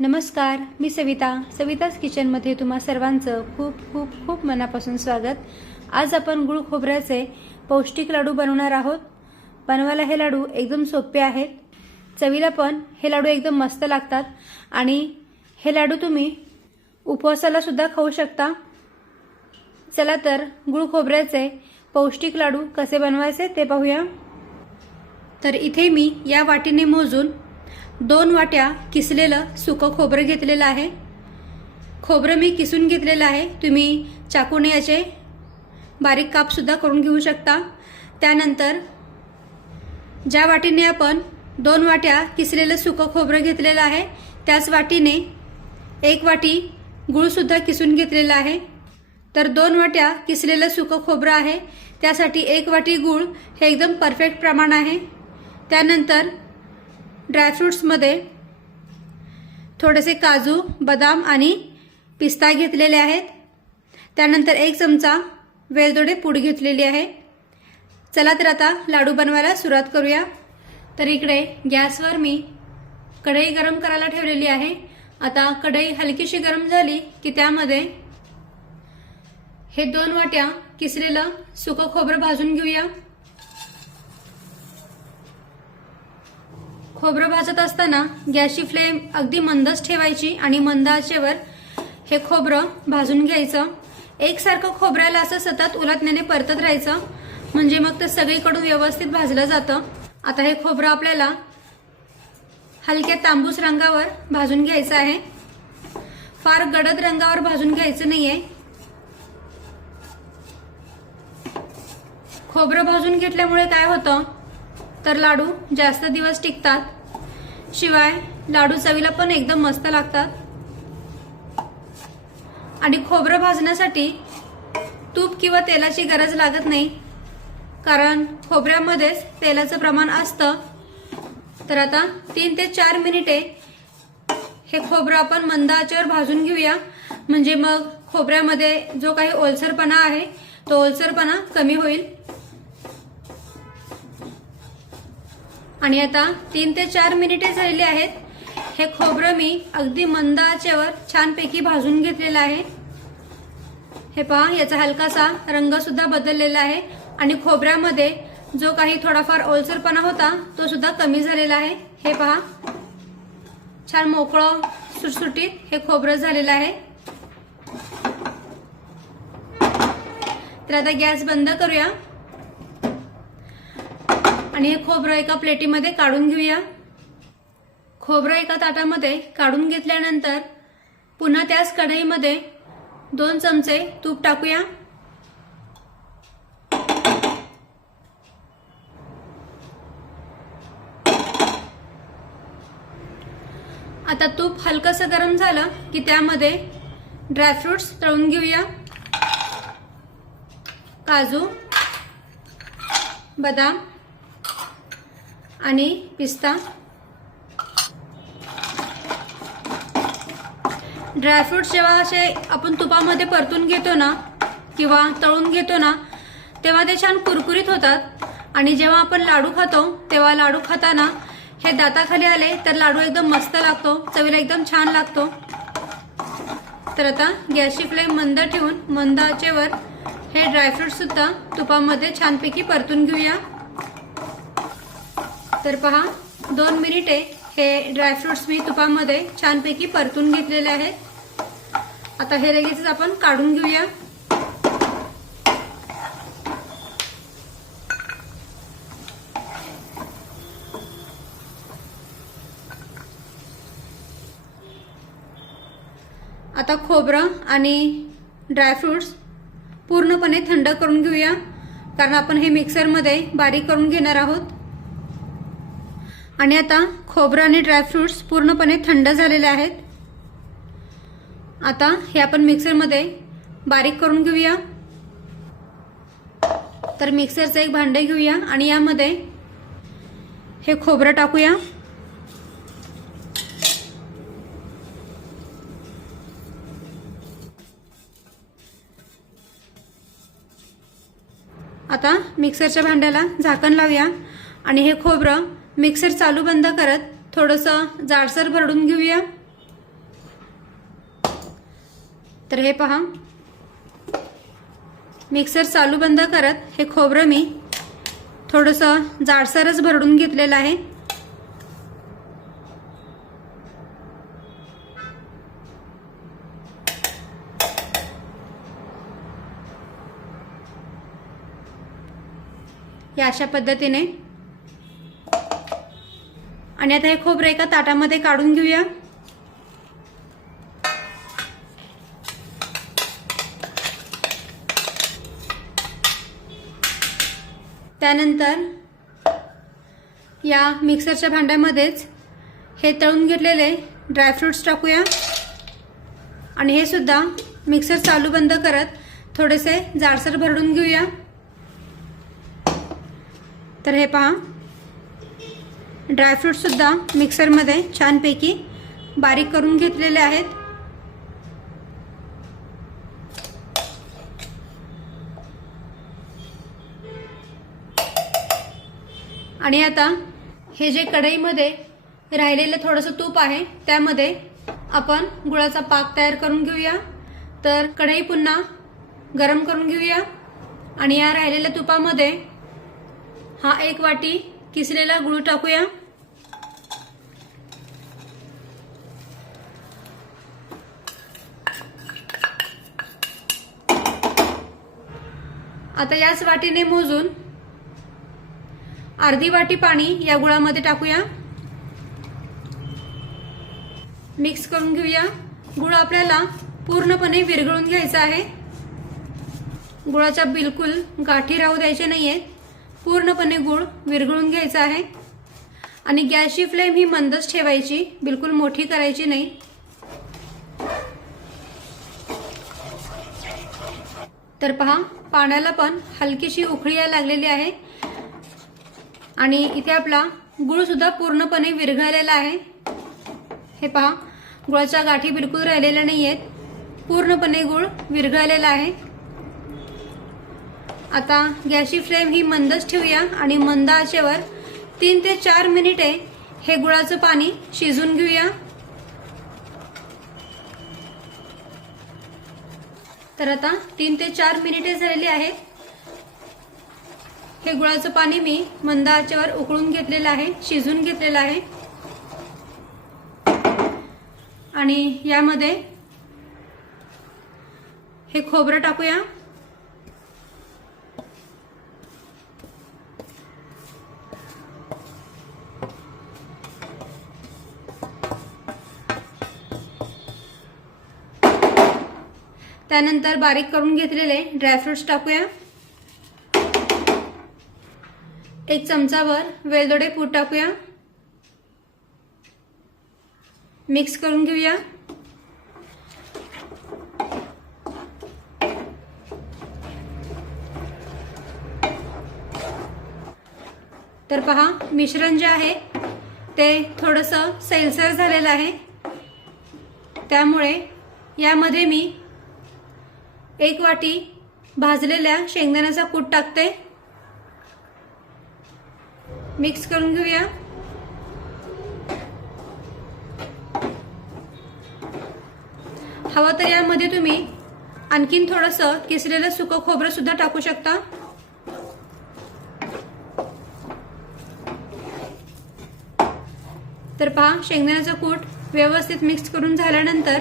नमस्कार मी सविता. सविताच किचनमध्ये तुम्हा सर्वांचं खूप खूप खूप मनापासून स्वागत. आज आपण गुळ खोबऱ्याचे पौष्टिक लाडू बनवणार आहोत. बनवायला हे लाडू एकदम सोपे आहेत. चवीला पण हे लाडू एकदम मस्त लागतात. आणि हे लाडू तुम्ही उपवासाला सुद्धा खाऊ शकता. चला तर गुळ खोबऱ्याचे पौष्टिक लाडू कसे बनवायचे ते पाहूया. तर इथे मी या वाटीने मोजून दोन वाट्या किसलेलं सुकं खोबरं घेतलेलं आहे. खोबरं मी किसून घेतलेलं आहे. तुम्ही चाकूने याचे बारीक कापसुद्धा करून घेऊ शकता. त्यानंतर ज्या वाटीने आपण दोन वाट्या किसलेलं सुकं खोबरं घेतलेलं आहे त्याच वाटीने एक वाटी गूळसुद्धा किसून घेतलेला आहे. तर दोन वाट्या किसलेलं सुकं खोबरं आहे. त्यासाठी एक वाटी गूळ हे एकदम परफेक्ट प्रमाण आहे. त्यानंतर ड्रायफ्रूट्समध्ये थोडेसे काजू बदाम आणि पिस्ता घेतलेले आहेत. त्यानंतर एक चमचा वेलदोडे पूड घेतलेली आहे. चला तर आता लाडू बनवायला सुरुवात करूया. तर इकडे गॅसवर मी कढई गरम करायला ठेवलेली आहे. आता कढई हलकीशी गरम झाली की त्यामध्ये हे दोन वाट्या किसलेलं सुकं खोबरं भाजून घेऊया. खोबरं भाजत असताना गॅसची फ्लेम अगदी मंदच ठेवायची आणि मंद आचेवर हे खोबरं भाजून घ्यायचं. एकसारखं खोबऱ्याला असं सतत उलटण्याने परतत राहायचं. म्हणजे मग ते सगळीकडून व्यवस्थित भाजलं जातं. आता हे खोबरं आपल्याला हलक्या तांबूस रंगावर भाजून घ्यायचं आहे. फार गडद रंगावर भाजून घ्यायचं नाहीये. खोबरं भाजून घेतल्यामुळे काय होतं? तर लाडू जास्त दिवस टिकतात. शिवाय लाडू चवीला पण एकदम मस्त लागतात. आणि खोबरं भाजण्यासाठी तूप किंवा तेलाची गरज लागत नाही. कारण खोबऱ्यामध्येच तेलाचं प्रमाण असतं. तर आता तीन ते चार मिनिटे हे खोबरं आपण मंद आचेवर भाजून घेऊया. म्हणजे मग खोबऱ्यामध्ये जो काही ओलसरपणा आहे तो ओलसरपणा कमी होईल. आणि आता तीन ते चार मिनिटे झालेली आहेत. हे खोबरं मी अगदी मंद आचेवर छानपैकी भाजून घेतलेलं आहे. हे पहा याचा हलकासा रंग सुद्धा बदललेला आहे. आणि खोबऱ्यामध्ये जो काही थोडाफार ओलसरपणा होता तो सुद्धा कमी झालेला आहे. हे पहा छान मोकळं सुटसुटीत हे खोबरं झालेलं आहे. तर आता गॅस बंद करूया. आणि हे खोबरं एका प्लेटीमध्ये काढून घेऊया. खोबरं एका ताटामध्ये काढून घेतल्यानंतर पुन्हा त्याच कढईमध्ये दोन चमचे तूप टाकूया. आता तूप हलकंसं गरम झालं की त्यामध्ये ड्रायफ्रुट्स तळून घेऊया. काजू बदाम आणि पिस्ता. ड्रायफ्रुट्स जेव्हा असे आपण तुपामध्ये परतून घेतो ना किंवा तळून घेतो ना तेव्हा ते छान कुरकुरीत होतात. आणि जेव्हा आपण लाडू खातो तेव्हा लाडू खाताना हे दाताखाली आले तर लाडू एकदम मस्त लागतो चवीला एकदम छान लागतो. तर आता गॅसची फ्लेम मंद ठेवून मंद आचेवर हे ड्रायफ्रूट सुद्धा तुपामध्ये छानपैकी परतून घेऊया. तर पहा दोन मिनिटे हे ड्रायफ्रुट्स मी तुपामध्ये छानपैकी परतून घेतलेले आहेत. आता हे लगेचच आपण काढून घेऊया. आता खोबरं आणि ड्रायफ्रुट्स पूर्णपणे थंड करून घेऊया कारण आपण हे मिक्सरमध्ये बारीक करून घेणार आहोत. आणि आता खोबरं आणि ड्रायफ्रुट्स पूर्णपणे थंड झालेले आहेत. आता हे आपण मिक्सरमध्ये बारीक करून घेऊया. तर मिक्सरचं एक भांडे घेऊया आणि यामध्ये हे खोबरं टाकूया. आता मिक्सरच्या भांड्याला झाकण लावूया आणि हे खोबरं मिक्सर चालू बंद करत थोडंसं जाडसर भरडून घेऊया. तर हे पहा. मिक्सर चालू बंद करत हे खोबरं मी थोडंसं जाडसरच भरडून घेतलेलं आहे. या अशा पद्धतीने आणि आता हे खोबरं एका ताटामध्ये काढून घेऊया. त्यानंतर या मिक्सरच्या भांड्यामध्येच हे तळून घेतलेले ड्रायफ्रूट्स टाकूया. आणि हे सुद्धा मिक्सर चालू बंद करत थोडेसे जाडसर भरडून घेऊया. तर हे पहा ड्रायफ्रूटसुद्धा मिक्सरमध्ये छानपैकी बारीक करून घेतलेले आहेत. आणि आता हे जे कढईमध्ये राहिलेलं थोडंसं तूप आहे त्यामध्ये आपण गुळाचा पाक तयार करून घेऊया. तर कढई पुन्हा गरम करून घेऊया. आणि या राहिलेल्या तुपामध्ये हा एक वाटी किसलेला गुळ टाकूया? आता याच वाटीने मोजून अर्धी वाटी पाणी या गुळामध्ये टाकूया. मिक्स करून घेऊया. गुळ आपल्याला पूर्णपणे विरघळून घ्यायचा आहे. गुळाच्या बिलकुल गाठी राहू द्यायचे नाही आहेत पूर्णपणे गुळ विरघळून घ्यायचा आहे. आणि गॅसची फ्लेम ही मंदच ठेवायची. बिलकुल मोठी करायची नाही. तर पहा पाण्याला पण हलकीशी उकळी यायला लागलेली आहे. आणि इथे आपला गुळ सुद्धा पूर्णपणे विरघळलेला आहे. हे पहा गुळाच्या गाठी बिलकुल राहिलेल्या नाही आहेत पूर्णपणे गुळ विरघळलेला आहे. आता गॅसची फ्लेम ही मंदच ठेवूया आणि मंद आचेवर तीन ते चार मिनिटे हे गुळाचं पाणी शिजून घेऊया. तर आता तीन ते चार मिनिटे झालेली आहेत हे गुळाचं पाणी मी मंद आचेवर उकळून घेतलेलं आहे शिजून घेतलेलं आहे. आणि यामध्ये हे खोबरं टाकूया. त्यानंतर बारीक करून घेतलेले ड्रायफ्रुट्स टाकूया. एक चमचाभर वेलदोडे पूड टाकूया. मिक्स करून घेऊया. तर पहा मिश्रण जे आहे ते थोडंसं सैलसर झालेलं आहे. त्यामुळे यामध्ये मी एक वाटी भाजलेल्या शेंगदाण्याचा कूट टाकते. मिक्स करून घेऊया. हवं तर यामध्ये तुम्ही आणखीन थोडंसं किसलेलं सुकं खोबरं सुद्धा टाकू शकता. तर पहा शेंगदाण्याचा कूट व्यवस्थित मिक्स करून झाल्यानंतर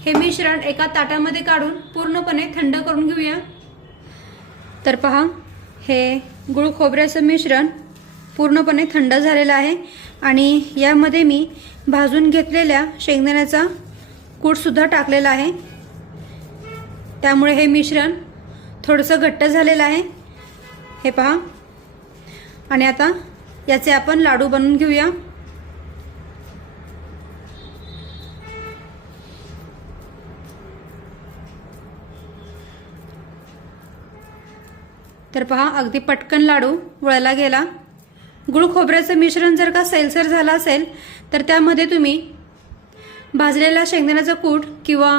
हे मिश्रण एका ताटामध्ये काढून पूर्णपणे थंड करून घेऊया. तर पहा हे गुळ खोबऱ्याचं मिश्रण पूर्णपणे थंड झालेलं आहे आणि यामध्ये मी भाजून घेतलेल्या शेंगदाण्याचा कूटसुद्धा टाकलेला आहे. त्यामुळे हे मिश्रण थोडंसं घट्ट झालेलं आहे. हे पहा. आणि आता याचे आपण लाडू बनवून घेऊया. तर पहा अगदी पटकन लाडू वळला गेला. गुळ खोबऱ्याचं मिश्रण जर का सैलसर झालं असेल तर त्यामध्ये तुम्ही भाजलेला शेंगदाण्याचं कूट किंवा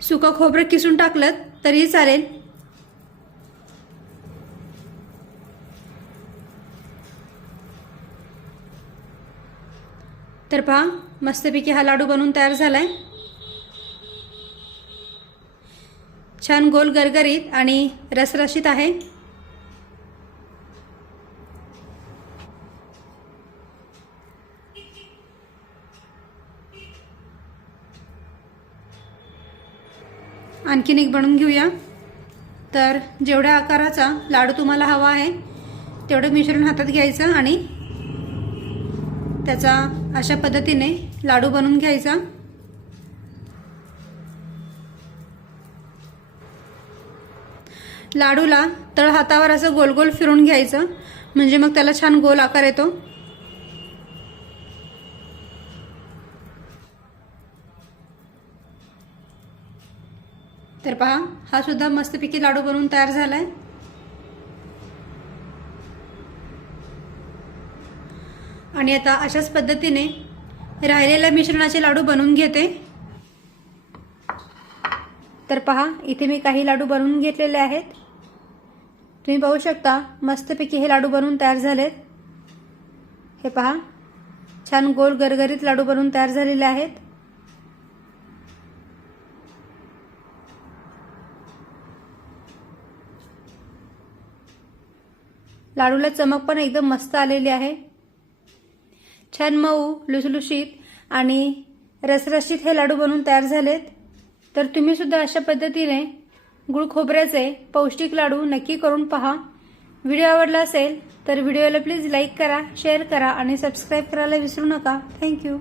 सुकं खोबरं किसून टाकलं तरीही चालेल. तर पहा मस्तपैकी हा लाडू बनवून तयार झाला आहे छान गोल गरगरीत आणि रसरशीत आहे. आणखीन एक बनवून घेऊया. तर जेवढ्या आकाराचा लाडू तुम्हाला हवा आहे तेवढं मिश्रण हातात घ्यायचं आणि त्याचा अशा पद्धतीने लाडू बनवून घ्यायचा. लाडूला तळ हातावर असं गोल गोल फिरून घ्यायचं. म्हणजे मग त्याला छान गोल आकार येतो. तर पहा हा सुद्धा मस्तपैकी लाडू बनवून तयार झालाय. आणि आता अशाच पद्धतीने राहिलेल्या मिश्रणाचे लाडू बनवून घेते. तर पहा इथे मी काही लाडू बनवून घेतलेले आहेत. तुम्ही पाहू शकता मस्तपैकी हे लाडू बनवून तयार झालेत. हे पहा छान गोल गरगरीत लाडू बनवून तयार झालेले आहेत. लाडूला चमक पण एकदम मस्त आलेली आहे. छान मऊ लुसलुशीत आणि रसरशीत हे लाडू बनवून तयार झालेत. तर तुम्ही सुद्धा अशा पद्धतीने गुळ खोबऱ्याचे पौष्टिक लाडू नक्की करून पहा. व्हिडिओ आवडला असेल तर व्हिडिओला प्लीज लाईक करा शेअर करा आणि सबस्क्राईब करायला विसरू नका. थँक्यू.